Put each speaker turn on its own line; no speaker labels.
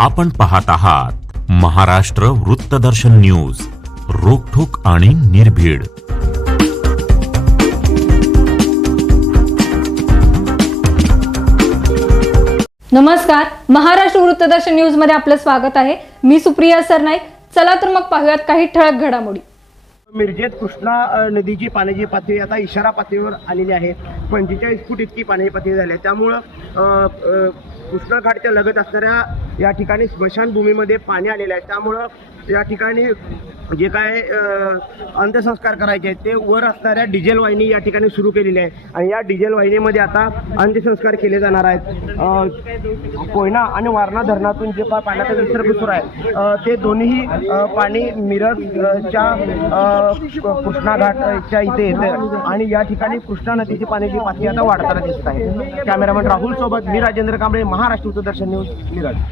आपण पाहत आहात महाराष्ट्र वृत्तदर्शन न्यूज रोखोक आणि निर्भीड.
नमस्कार महाराष्ट्र वृत्तदर्शन न्यूजमध्ये आपलं स्वागत आहे. मी सुप्रिया सरनाईक. चला तर मग पाहूयात काही ठळक घडामोडी.
मिरजेत कृष्णा नदीची पाण्याची पातळी आता इशारा पातळीवर आलेली आहे. पंचेचाळीस फूट इतकी पाण्याची पातळी झाली आहे. त्यामुळं कृष्णाघाटच्या लगत असणाऱ्या या ठिकाणी स्मशानभूमीमध्ये पाणी आलेलं आहे. त्यामुळं या ठिकाणी जे काय अंत्यसंस्कार करायचे आहेत ते वर असणाऱ्या डिझेल वाहिनी या ठिकाणी सुरू केलेली आहे. आणि या डिझेल वाहिनीमध्ये आता अंत्यसंस्कार केले जाणार आहेत. कोयना आणि वारणा धरणातून जे काय पाण्याचा विसर्ग सुरू आहे ते दोन्ही पाणी मिरजच्या कृष्णाघाटच्या इथे येतं आणि या ठिकाणी कृष्णा नदीची पाण्याची पातळी आता वाढताना दिसत आहे. कॅमेरामॅन राहुल सोबत मी राजेंद्र कांबळे महाराष्ट्र वृत्तदर्शन न्यूज मिरज